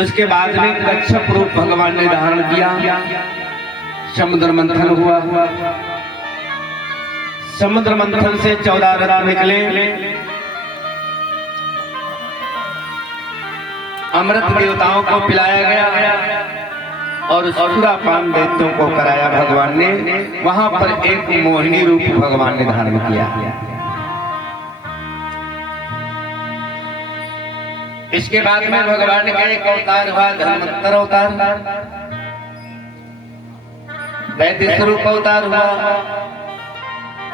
उसके बाद में कच्छप रूप भगवान ने धारण किया। समुद्र मंथन हुआ। समुद्र मंथन से 14 रत्न निकले। अमृत देवताओं को पिलाया गया और सूरा पान दैत्यों को कराया भगवान ने। वहां पर एक मोहिनी रूप भगवान ने धारण किया। इसके बाद में भगवान का एक अवतार हुआ, धर्मांतर अवतार, वैदिक स्वरूप अवतार हुआ,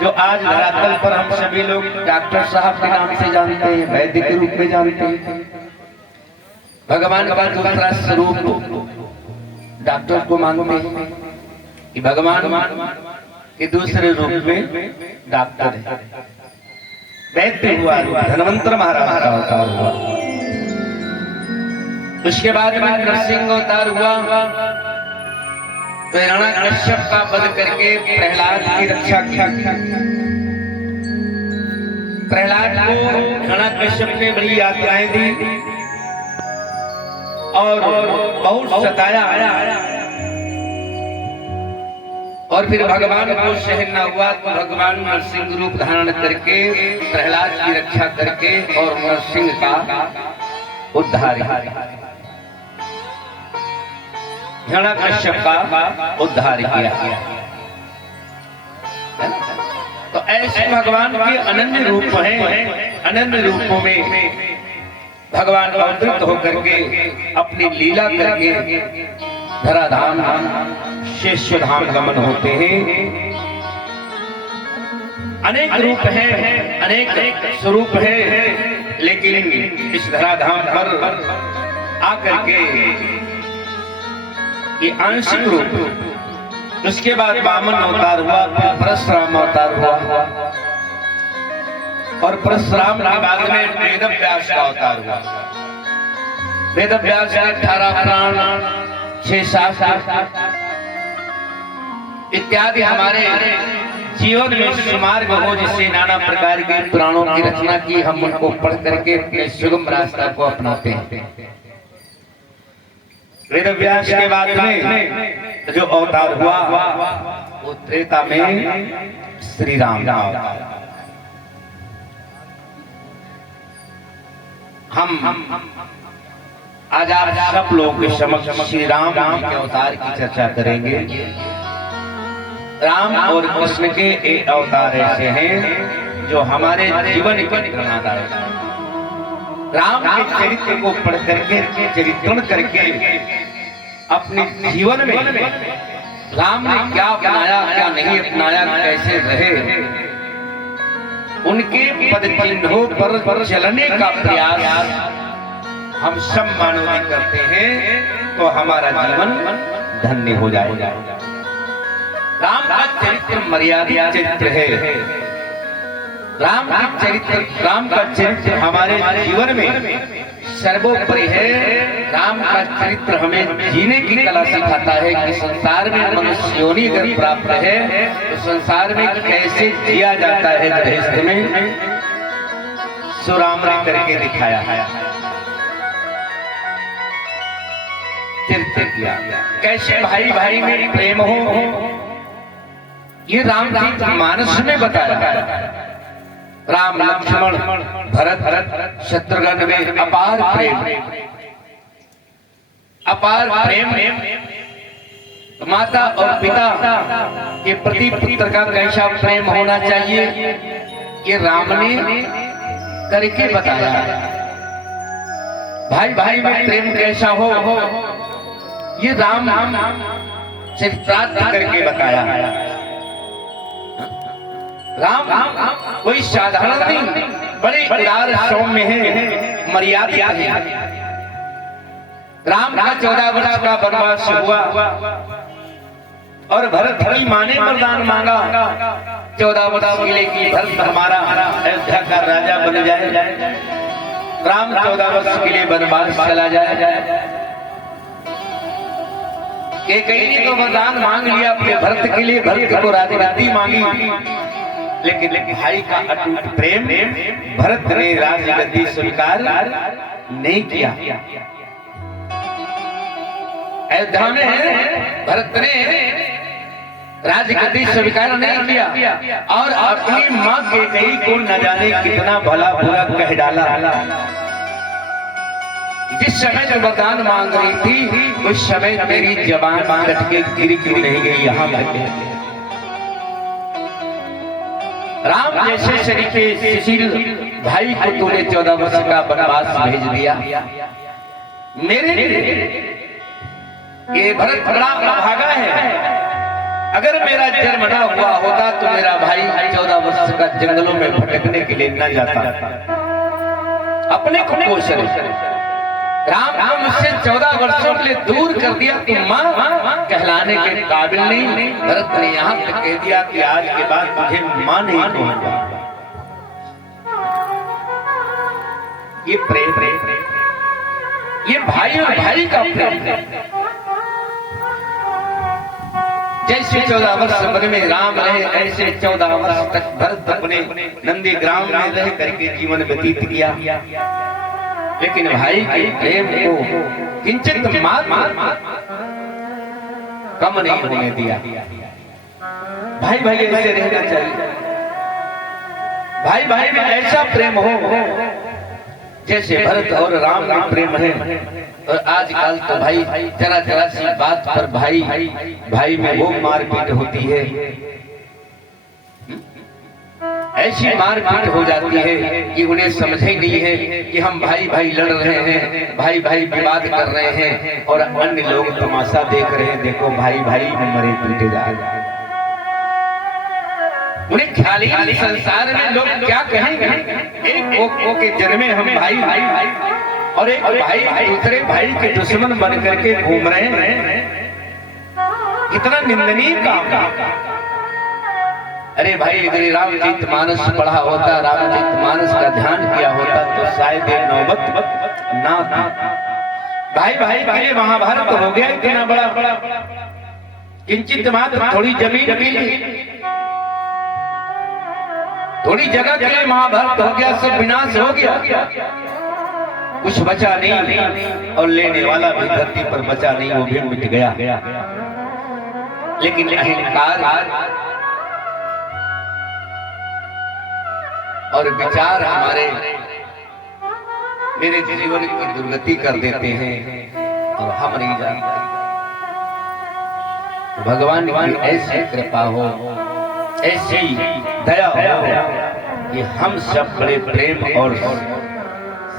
जो आज धरातल पर हम सभी लोग डॉक्टर साहब के नाम से जानते हैं, वैदिक रूप में जानते हैं। भगवान का दूसरा स्वरूप डॉक्टर को मानते हैं कि भगवान के दूसरे रूप में डॉक्टर है। वैद्य हुआ, धनवंतर महाराज का अवतार हुआ। उसके बाद में नरसिंह अवतार हुआ, तो हिरण्यकश्यप का वध करके प्रहलाद की रक्षा की। प्रहलाद को हिरण्यकश्यप ने बड़ी यातनाएं दी और बहुत सताया, और फिर भगवान को सहन न हुआ तो भगवान नरसिंह रूप धारण करके प्रहलाद की रक्षा करके और नरसिंह का उद्धार किया, हिरण्यकश्यप का उद्धार किया। तो ऐसे भगवान के अनन्य रूप हैं। अनन्य रूपों में भगवान अवतरित होकर के अपनी लीला करके धराधाम शेष धाम गमन होते हैं। अनेक रूप हैं, अनेक स्वरूप हैं, लेकिन इस धराधाम पर आकर के ये आंशिक रूप। उसके बाद वामन अवतार हुआ, फिर परशुराम अवतार हुआ, और परशुराम के बाद में वेदव्यास का अवतार हुआ। वेदव्यास ने 18 प्राण, 6 शास्त्र इत्यादि हमारे जीवन में सुमार्ग हो, जिससे नाना प्रकार के पुराणों की रचना की। हम उनको पढ़ करके अपने सुगम रास्ता को अपनाते हैं। वेदव्यास के बाद में जो अवतार हुआ वो त्रेता में श्री राम का अवतार। हम आज आप सब लोगों के समक्ष श्री राम के अवतार की चर्चा करेंगे। राम और कृष्ण के एक अवतार ऐसे हैं जो हमारे जीवन के प्रेरणादायक हैं। राम के चरित्र को पढ़ करके, चरित्रण करके अपने जीवन में राम ने क्या अपनाया, क्या नहीं अपनाया, कैसे रहे, उनके पद चिन्हों पर चलने का प्रयास हम सब मानव में करते हैं तो हमारा जीवन धन्य हो जाएगा। राम का चरित्र मर्यादित चरित्र है। राम का चरित्र हमारे जीवन में सर्वोपरि है। राम का चरित्र हमें जीने की कला सिखाता है कि संसार में मनुष्य योनि अगर प्राप्त है तो संसार में कैसे जिया जाता है। गृहस्थ में सुराम ने करके दिखाया है, कैसे भाई भाई में प्रेम हो, ये राम जी मानस में बताया। राम लक्ष्मण भरत शत्रुघ्न में अपार प्रेम, अपार प्रेम। माता और पिता के प्रति पुत्र का कैसा प्रेम होना चाहिए ये राम ने करके बताया। भाई भाई में प्रेम कैसा हो ये राम चरित्रार्थ करके बताया। राम कोई साधारण नहीं, बड़े उदार सौम्य है, मर्यादित है। राम का 14 वर्ष का वनवास हुआ और भरत की मां ने वरदान मांगा 14 वर्ष के लिए कि भरत हमारा अयोध्या का राजा बन जाए। राम 14 वर्ष के लिए वनवास चला जाए। कैकेयी ने तो वरदान मांग लिया अपने भरत के लिए, भरत को राजगद्दी मांगी, लेकिन भाई का अटूट प्रेम भरत ने राजगद्दी स्वीकार नहीं किया। अयोध्या में भरत ने राजगद्दी स्वीकार नहीं किया और अपनी माँ कैकेयी को न जाने कितना भला बुरा कह डाला। जिस समय जो वरदान मांग रही थी उस समय मेरी जबान कट के गिर क्यों नहीं गई यहाँ तक। राम जैसे शरीके सुशील भाई को तूने 14 वर्ष का वनवास भेज दिया। मेरे ये भरत बड़ा अभागा है। अगर मेरा जन्म न हुआ होता तो मेरा भाई 14 वर्ष का जंगलों में भटकने के लिए न जाता। अपने को पोषण राम मुझसे 14 वर्षों के लिए दूर कर दिया। तुम माँ कहलाने के काबिल नहीं। भरत ने यहाँ तक कह दिया कि आज के बाद मुझे माँ नहीं कहूंगा। ये प्रेम ये भाई और भाई का प्रेम। जैसे 14 वर्ष वन में राम रहे ऐसे 14 वर्ष तक भरत अपने नंदी ग्राम में रह करके जीवन व्यतीत किया। लेकिन भाई के प्रेम को किंचित कम नहीं होने दिया। भाई भाई ऐसे रहना चाहिए। भाई भाई में ऐसा प्रेम हो जैसे भरत और राम का प्रेम है। और आजकल तो भाई जरा जरा सी बात पर भाई भाई में वो मारपीट होती है। ऐसी मारपीट हो जाती है कि उन्हें समझ ही नहीं है कि हम भाई भाई लड़ रहे हैं, भाई भाई विवाद कर रहे हैं और अन्य लोग तमाशा देख रहे हैं। देखो भाई भाई में मरे पीटे जा रहे हैं। उन्हें ख्याल ही संसार में लोग क्या कहेंगे। एक ओ के जन्मे हम भाई भाई और एक भाई दूसरे भाई के दुश्मन बन करके घूम रहे हैं। कितना निंदनीय काम। अरे भाई अगर रामचरित मानस पढ़ा होता, रामचरित मानस का ध्यान किया होता तो शायद ये नौबत ना था। भाई भाई के लिए महाभारत हो गया इतना बड़ा बड़ा। किंचित मात्र थोड़ी जमीन थोड़ी जगह के लिए महाभारत हो गया, सब विनाश हो गया। कुछ बचा नहीं और लेने वाला भी धरती पर बचा नहीं, वो भी मिट गया। लेकिन अहंकार और विचार हमारे मेरे जीवन की दुर्गति कर देते हैं और हम नहीं जानते। भगवान की ऐसी कृपा हो, ऐसी दया हो कि हम सब बड़े प्रेम और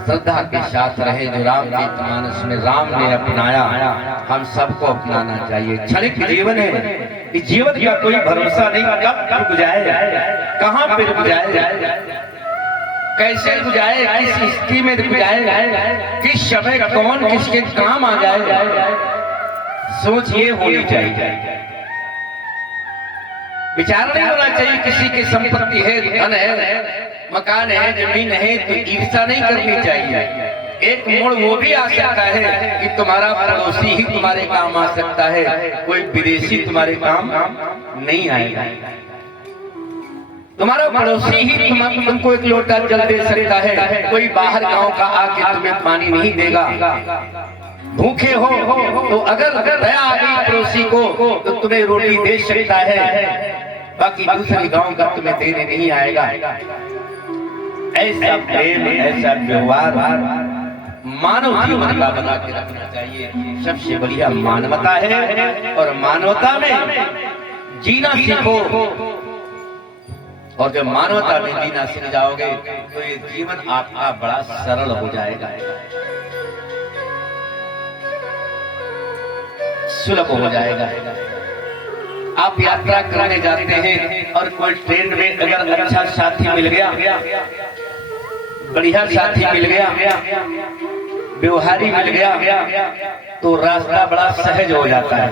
श्रद्धा के साथ रहे। जो रामचरितमानस में राम ने अपनाया हम सबको अपनाना चाहिए। क्षणिक जीवन है, इस जीवन का कोई भरोसा नहीं, कब रुक जाए, कहाँ पे रुक जाए, कैसे रुक जाए, किस स्थिति में रुक जाए, किस समय कौन किसके काम आ जाए, सोच ये होनी चाहिए। विचार नहीं होना चाहिए किसी की संपत्ति है, धन है, मकान है, जमीन है तो ईर्ष्या नहीं करनी चाहिए। एक मोड़ वो भी आ सकता है कि तुम्हारा पड़ोसी ही तुम्हारे काम आ सकता है, कोई विदेशी तुम्हारे काम नहीं आएगा। तुम्हारा पड़ोसी ही तुमको एक लोटा जल दे सकता है, कोई बाहर गांव का आके तुम्हें पानी नहीं देगा। भूखे हो तो अगर दया आ गई पड़ोसी को तो तुम्हें रोटी दे सकता है, बाकी दूसरे गांव का तुम्हें देने नहीं आएगा। ऐसा प्रेम, ऐसा व्यवहार मानव जीवन का बना के रखना चाहिए। सबसे बढ़िया मानवता है और मानवता में जीना सीखो। और जब मानवता में जीना सीख जाओगे तो ये जीवन आपका बड़ा सरल हो जाएगा, सुलभ हो जाएगा। आप यात्रा करने जाते हैं और कोई ट्रेन में अगर अच्छा साथी मिल गया, बढ़िया साथी मिल गया, व्यवहारी मिल गया तो रास्ता बड़ा सहज हो जाता है।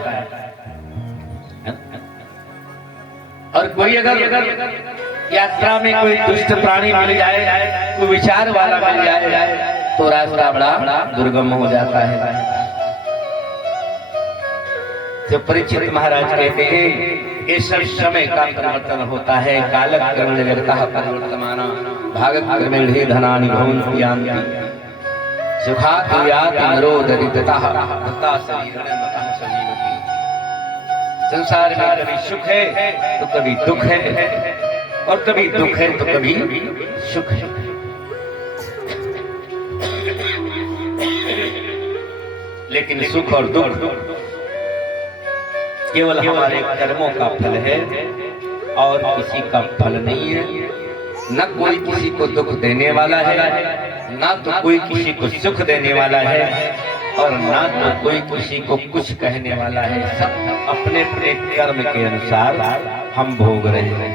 और कोई अगर यात्रा में कोई दुष्ट प्राणी मिल जाए, कोई विचार वाला मिल जाए तो रास्ता बड़ा दुर्गम हो जाता है। जो परीक्षित महाराज कहते हैं ये सब समय का परिवर्तन होता है। कालक कर्म जगतः परिवर्तमाना भागत कर्मेण धनानि भवन्ति यान्ति। सुखात यात निरोधरितता तथा शरीरेण मतः सजीवति। संसार में कभी सुख है तो कभी दुख है, और कभी दुख है तो कभी सुख है। लेकिन सुख और दुख केवल हमारे कर्मों का फल है और किसी का फल नहीं है। न कोई किसी को दुख देने वाला है, ना तो कोई किसी को सुख देने वाला है, और ना तो कोई किसी को कुछ कहने वाला है। सब अपने अपने कर्म के अनुसार हम भोग रहे हैं।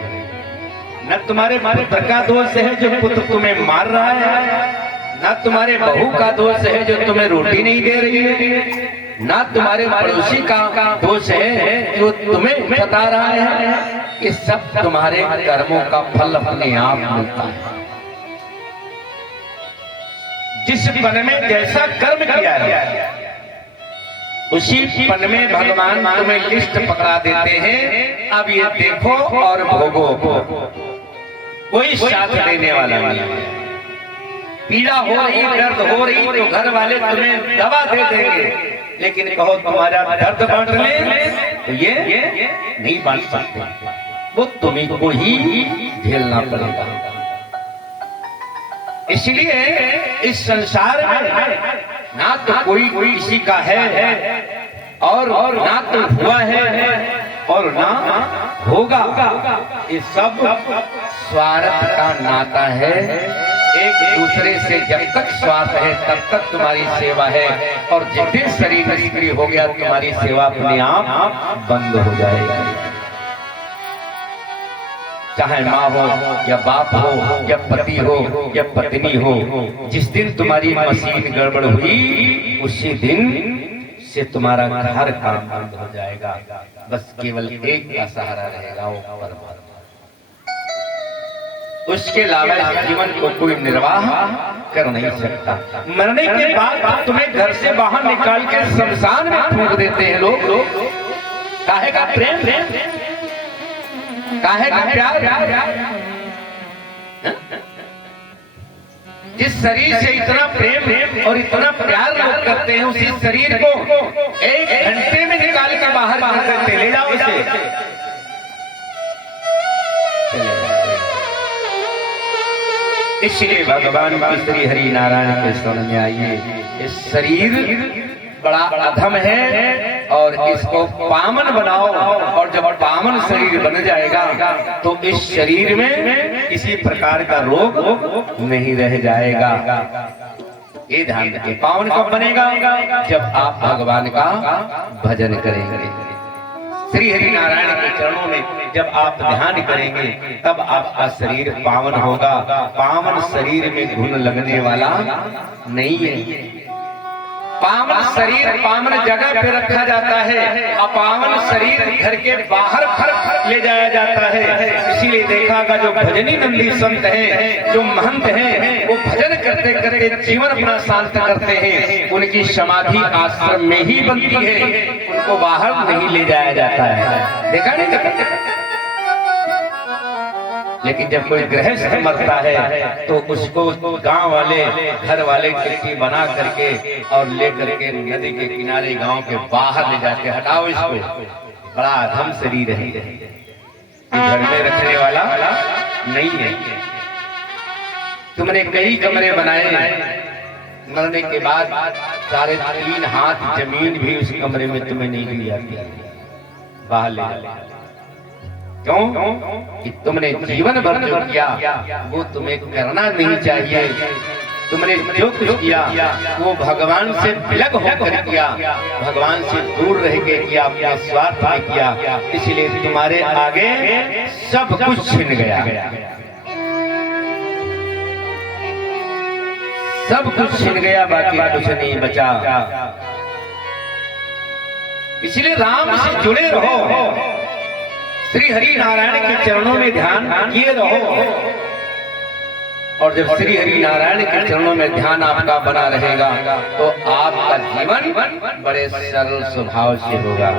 न तुम्हारे पुत्र का दोष है जो पुत्र तुम्हें मार रहा है, ना तुम्हारे बहू का दोष है जो तुम्हें रोटी नहीं दे रही है, ना तुम्हारे पड़ोसी का दोष है जो तुम्हें सता रहा है। ये सब तुम्हारे कर्मों का फल अपने आप मिलता है। जिस पन में जैसा कर्म किया है उसी पन में भगवान तुम्हें लिस्ट पकड़ा देते हैं। अब ये देखो और भोगो। कोई साथ देने वाला नहीं है। पीड़ा हो रही, दर्द हो रही तो घर वाले तुम्हें दवा दे देंगे, लेकिन कहो तुम्हारा दर्द बांट ले तो ये नहीं बांट सकते। वो तुम्हीं को ही झेलना पड़ेगा। इसलिए इस संसार में ना तो कोई किसी का है, और ना तो हुआ है और ना होगा। ये सब स्वार्थ का नाता है। एक दूसरे से जब तक स्वार्थ है तब तक तुम्हारी सेवा है, और जिस दिन शरीर निष्क्रिय हो गया तुम्हारी सेवा अपने आप बंद हो जाएगी। चाहे माँ हो या बाप हो या पति हो या पत्नी हो, जिस दिन तुम्हारी मशीन गड़बड़ हुई उसी दिन से तुम्हारा हर काम बंद हो जाएगा। बस केवल एक का सहारा रहेगा, वो परमात्मा। उसके अलावा जीवन को कोई निर्वाह कर नहीं सकता। मरने के बाद तुम्हें घर से बाहर निकाल के शमशान में फूंक देते हैं लोग। काहे का प्रेम, काहे का प्यार। जिस शरीर से इतना प्रेम और इतना प्यार लोग करते हैं, उसी शरीर को 1 घंटे में निकाल के बाहर कर देते। ले जाओ इसे। इसलिए भगवान की श्री हरि नारायण के शरण में आइए। इस शरीर बड़ा अधम है और इसको पावन बनाओ, और जब पावन शरीर बन जाएगा तो इस शरीर में किसी प्रकार का रोग नहीं रह जाएगा। ये ध्यान रखिए। पावन कब बनेगा? जब आप भगवान का भजन करेंगे। श्री हरि नारायण के चरणों में जब आप ध्यान करेंगे तब आपका शरीर पावन होगा। पावन शरीर में घुन लगने वाला नहीं है। पावन शरीर पावन जगह पे रखा जाता है, अपावन शरीर घर के बाहर ले जाया जाता है। इसीलिए देखा जो भजनी नंदी संत हैं, जो महंत हैं, वो भजन करते करते जीवन अपना शांत करते हैं। उनकी समाधि आश्रम में ही बनती है, उनको बाहर नहीं ले जाया जाता है। देखा नहीं देखा। लेकिन जब कोई गृहस्थ मरता है तो उसको गांव वाले घर वाले चिट्ठी बना करके और ले करके नदी के किनारे गांव के बाहर ले जाके हटाओ इसको। बड़ा अधम शरीर है, घर में रखने वाला नहीं है। तुमने कई कमरे बनाए, मरने के बाद 3.5 हाथ जमीन भी उस कमरे में तुम्हें नहीं दी जाती, बाहर ले। क्यों? कि तुमने जीवन भर जो किया वो तुम्हें करना नहीं चाहिए। तुमने जो कुछ किया वो भगवान से विलग होकर किया, भगवान से दूर रह के किया, अपने स्वार्थ में किया। इसलिए तुम्हारे आगे सब कुछ छिन गया, सब कुछ छिन गया, बाकी कुछ नहीं बचा। इसलिए राम से जुड़े रहो, श्री हरि नारायण के चरणों में ध्यान किए रहो। और जब श्री हरि नारायण के चरणों में ध्यान आपका बना रहेगा तो आपका जीवन बड़े सरल स्वभाव से होगा।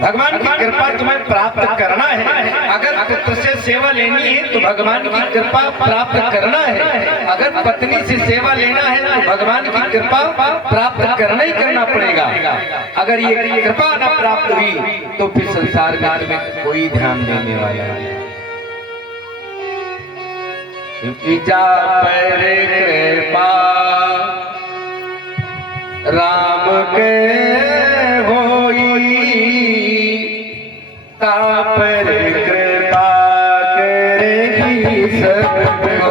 भगवान की कृपा तुम्हें प्राप्त करना है। अगर पुत्र से सेवा लेनी है तो भगवान की कृपा प्राप्त करना है। अगर पत्नी से सेवा लेना है तो भगवान की कृपा प्राप्त करना ही करना पड़ेगा। अगर ये कृपा न प्राप्त हुई तो फिर संसार काल में कोई ध्यान देने वाला नहीं। जा पर कृपा राम के होई, तापर कृपा करेगी सब कोई।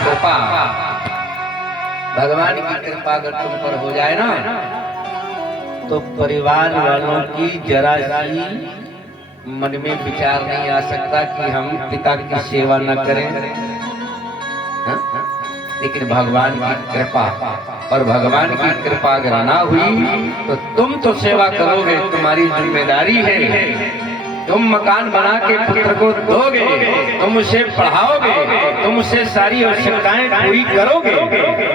कृपा भगवान की कृपा अगर तुम पर हो जाए ना तो परिवार वालों की जरा सी मन में विचार नहीं आ सकता कि हम पिता की सेवा न करें। लेकिन भगवान की कृपा, और भगवान की कृपा अगर ना हुई तो तुम तो सेवा करोगे, तुम्हारी जिम्मेदारी है। तुम मकान बना के पुत्र को दोगे, तुम उसे पढ़ाओगे, तुम उसे सारी आवश्यकताएं पूरी करोगे,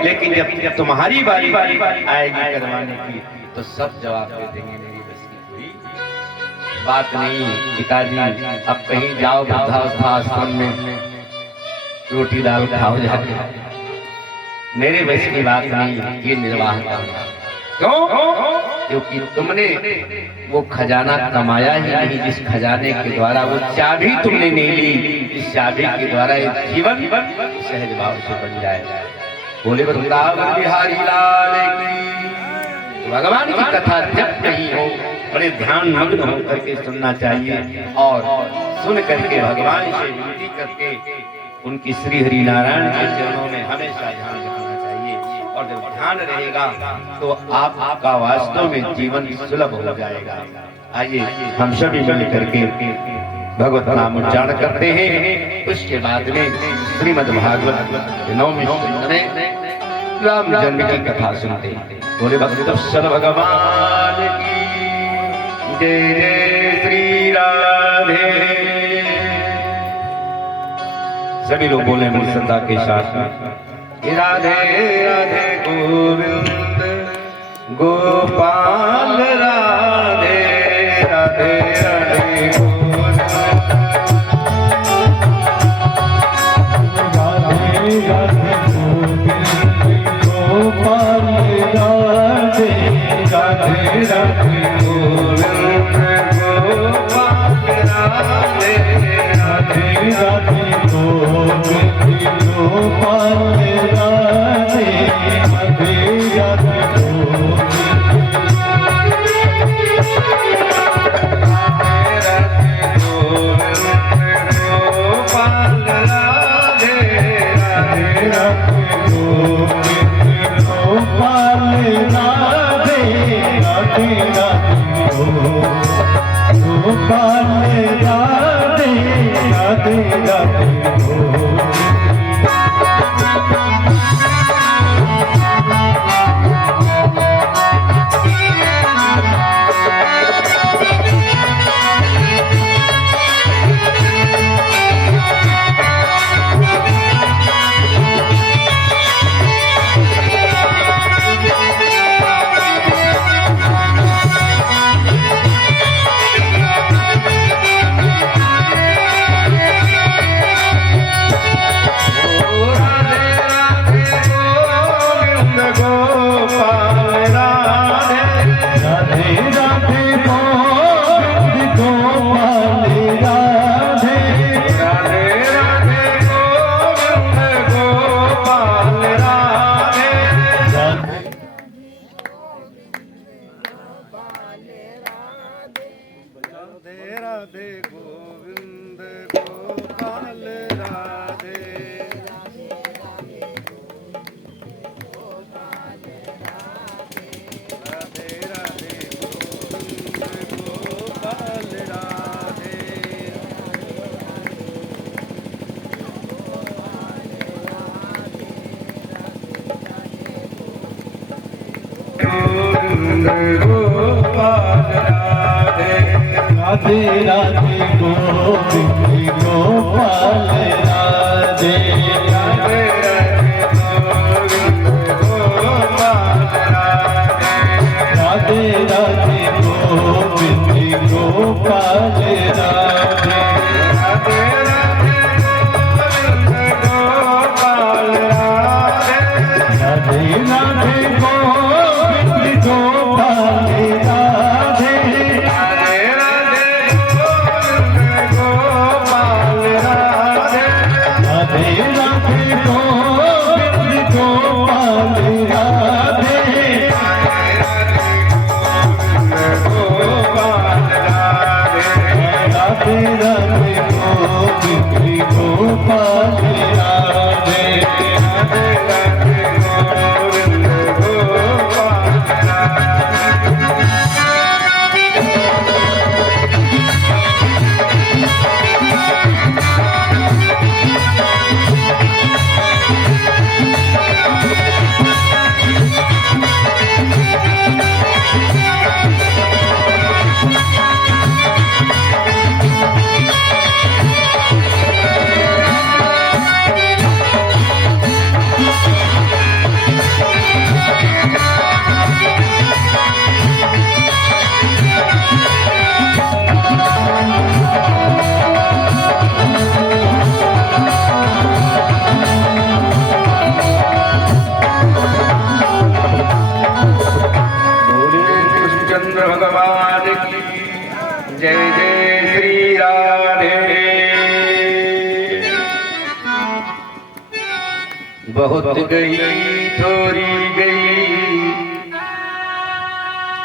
लेकिन जब तुम्हारी बारी आएगी करवाने की तो सब जवाब दे देंगे मेरी बस की कोई बात नहीं। पिताजी अब कहीं जाओ वृद्धावस्था आश्रम में रोटी दाल खाओ जाके, मेरे बस की बात नहीं, ये निर्वाह करना। क्यों? क्योंकि तुमने वो खजाना कमाया ही नहीं जिस खजाने के द्वारा, वो चाबी तुमने नहीं ली इस चाबी के द्वारा जीवन सहज भाव से बन जाए। बोले वृंदावन बिहारी लाल की। भगवान की कथा जब नहीं हो बड़े ध्यान मग्न होकर के सुनना चाहिए, और सुन करके भगवान से विनती करके उनकी श्री हरि नारायण के चरणों में हमेशा ध्यान रखना चाहिए। और जब ध्यान रहेगा तो आपका वास्तव में जीवन सुलभ हो जाएगा। आइए हम सभी मिल करके भगवत नाम उच्चारण करते हैं। उसके बाद में श्रीमद् भागवत 9वें स्कंद में राम जन्म की कथा सुनते हैं। बोले भक्तवत्सल भगवान की जय, जय श्री राधे। सभी लोग बोले मेरी श्रद्धा के साथ राधे राधे गोविंद गोपाल राधे राधे राधे गोविंद राधे राधे गोपाल राधे राधे राधे गोविंद गोपाल राधे राधे राधे गोविंद गोपाल राधे राधे राधे राधे राधे गोविंद गोपाल गोपाल राधे राधे राधे गोविंद गोपाल राधे राधे राधे राधे गोविंद गोपाल राधे राधे गोपाल राधे राधे राधे गोविंद गोपाल राधे राधे राधे गोपाल राधे राधे राधे गोविंद गोपाल राधे राधे राधे गोविंद गोपाल राधे चंद्र भगवान की जय जय श्री राधे। बहुत गई थोड़ी गई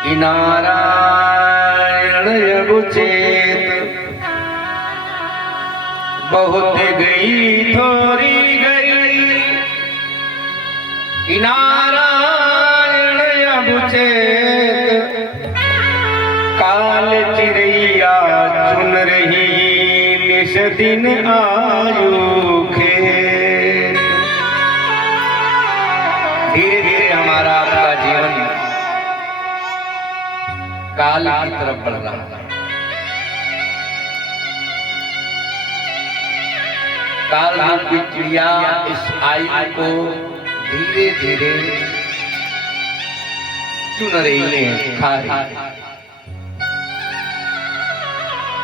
कि नारायण अवचेत, बहुत गई थोड़ी गई कि नारायण अवचेत, काल चिड़ैया चुन रही निश दिन आयु खेत। धीरे धीरे हमारा आपका जीवन काल की तरफ बढ़ रहा है। काल रूपी चिड़िया इस आयु को धीरे धीरे चुन रही है, खा रही है।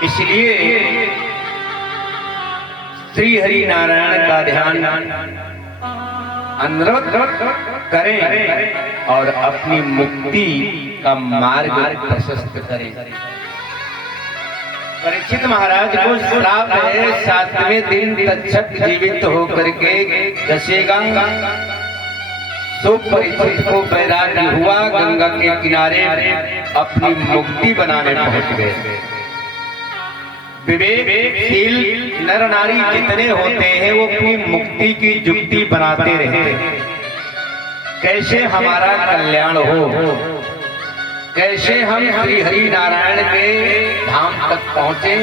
इसलिए श्री हरि नारायण का ध्यान अनुरोध करें और अपनी मुक्ति का मार्ग प्रशस्त करें। परीक्षित महाराज को श्राप है, 7वें दिन तक्षक जीवित होकर के दशेगा। तो परीक्षित को वैराग्य हुआ, गंगा के किनारे अपनी मुक्ति बनाने पहुंच गए। विवेकशील नर नारी जितने होते हैं वो अपनी मुक्ति की जुक्ति बनाते रहते हैं। कैसे हमारा कल्याण हो, कैसे हम श्री हरि नारायण के धाम तक पहुंचे।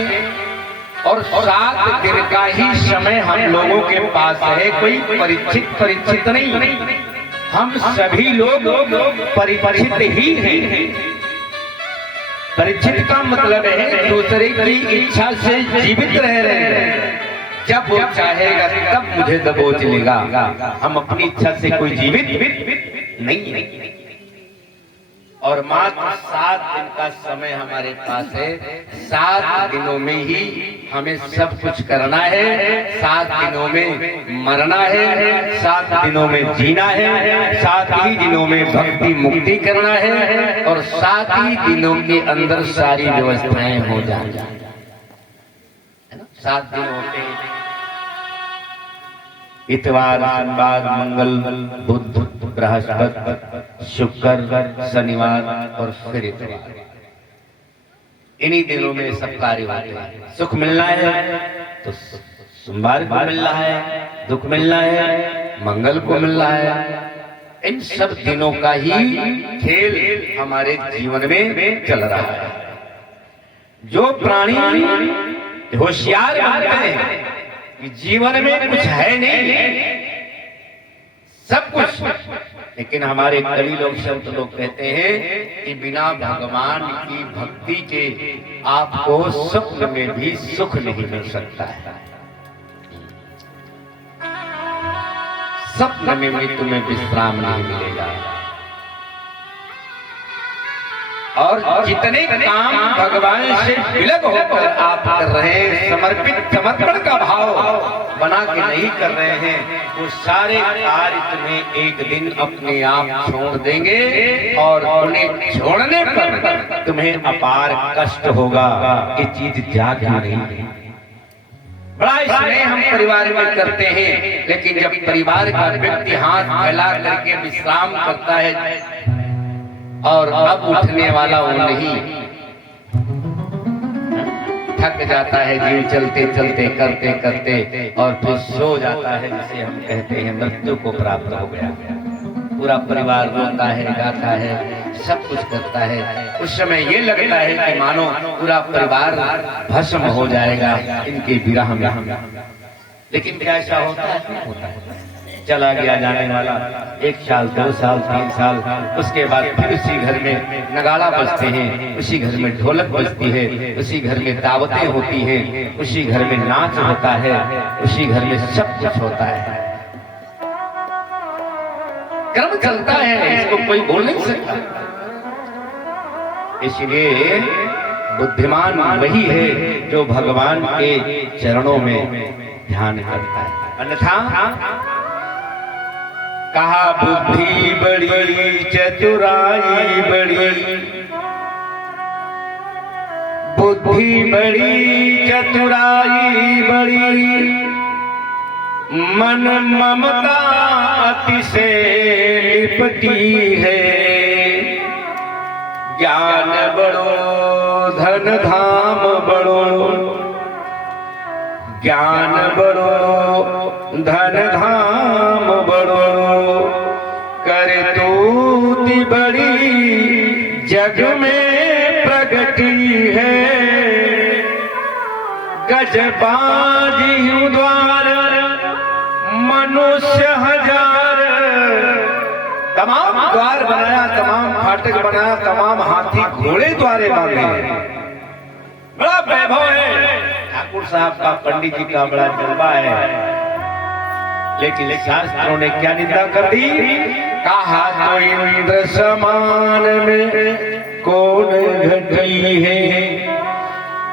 और 7 दिन का ही समय हम लोगों के पास है, कोई परीक्षित नहीं, हम सभी लोग परीक्षित ही हैं। परीक्षित का मतलब है दूसरे की इच्छा से जीवित रह रहे हैं। जब वो चाहेगा तब मुझे दबोच लेगा। हम अपनी इच्छा से कोई जीवित नहीं है। और मात्र 7 दिन का समय हमारे पास है। 7 दिनों में ही हमें सब कुछ करना है, 7 दिनों में मरना है, 7 दिनों में जीना है, 7 ही दिनों में भक्ति मुक्ति करना है और 7 ही दिनों के अंदर सारी व्यवस्थाएं हो जाएंगी। 7 दिन होते हैं, इतवार, सोमवार, मंगल, बुध, बृहस्पति, शुक्र, शनिवार और फिर इतवार। इन्हीं दिनों में सब कार्य होते हैं। सुख मिलना है तो सोमवार को मिलना है, दुख मिलना है मंगल को मिलना है। इन सब दिनों का ही खेल हमारे जीवन में चल रहा है। जो प्राणी होशियार बनते हैं कि जीवन में कुछ है नहीं, सब कुछ, लेकिन हमारे कवि लोग संत लोग कहते हैं कि बिना भगवान की भक्ति के आपको स्वप्न में भी सुख नहीं मिल सकता है। स्वप्न में भी तुम्हें विश्राम नहीं मिलेगा। और जितने काम भगवान से विलग होकर आप कर रहे हैं, समर्पण का भाव बना के नहीं कर रहे हैं, वो सारे कार्य तुम्हें एक दिन अपने आप छोड़ देंगे और उन्हें छोड़ने पर तुम्हें अपार कष्ट होगा। ये चीज जाग नहीं। बड़ा स्नेह हम परिवार में करते हैं, लेकिन जब परिवार का व्यक्ति हाथ फैला करके विश्राम करता है और अब उठने वाला वो नहीं, थक जाता है जीव चलते चलते करते करते और फिर सो जाता है, जिसे हम कहते हैं मृत्यु को प्राप्त हो गया। पूरा परिवार रोता है, गाता है, सब कुछ करता है। उस समय ये लगता है कि मानो पूरा परिवार भस्म हो जाएगा इनके विरह में। लेकिन क्या ऐसा होता है? होता है। चला गया जाने वाला 1 साल 2 साल 3 साल, उसके बाद फिर उसी घर में नगाड़ा बजते हैं, उसी घर में ढोलक बजती है, उसी घर में दावतें होती हैं, उसी घर में नाच होता है, उसी घर में सब कुछ होता है। क्रम चलता है, इसको कोई बोल नहीं सकता। इसलिए बुद्धिमान वही है जो भगवान के चरणों में ध्यान करता है। अन्यथा कहा बुद्धि बड़ी चतुराई बड़ी, बुद्धि बड़ी चतुराई बड़ी, मन ममता अति से लिपटी है, ज्ञान बड़ो धन धाम बड़ो, ज्ञान बड़ो धन धाम बड़ो, करे तूती बड़ी जग में प्रगति है, गजबाजी द्वार मनुष्य हजार, तमाम द्वार बनाया, तमाम फाटक बनाया, तमाम हाथी घोड़े द्वारे बांधे। बड़ा वैभव है ठाकुर साहब का, पंडित जी का बड़ा जलवा है। लेकिन शास्त्रों ने क्या निंदा कर दी? कहा तो इंद्र समान में कौन घटी है,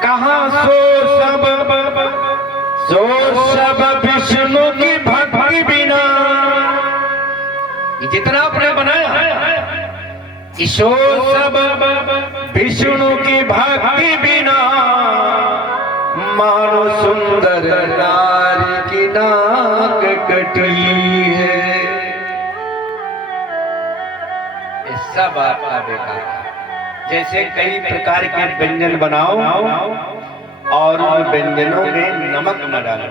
कहा सो सब विष्णु की भक्ति बिना। जितना आपने बनाया ईशो सब विष्णु की भक्ति बिना, मानो सुंदर नारी की नाक कटी है। ये सब आपका बेकार। जैसे कई प्रकार के व्यंजन बनाओ और उन व्यंजनों में नमक न डालो,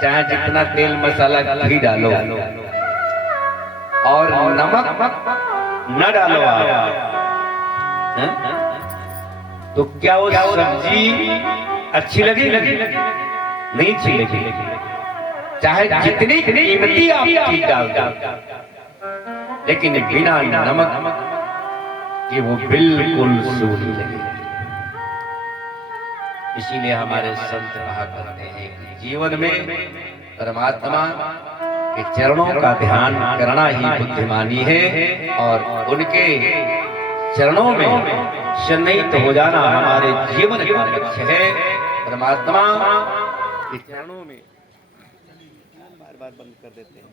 चाहे जितना तेल मसाला घी डालो और नमक न डालो तो क्या वो सब्जी अच्छी लगेगी? नहीं अच्छी लगेगी। चाहे जितनी कीमती आप चीज डाल दो, लेकिन बिना नमक कि वो बिल्कुल सूनी लगेगी। इसीलिए हमारे संत कहा करते हैं कि जीवन में परमात्मा के चरणों का ध्यान करना ही बुद्धिमानी है, और उनके चरणों में सन्निहित हो जाना हमारे जीवन का लक्ष्य है। परमात्मा के चरणों में बार बार बंद कर देते हैं।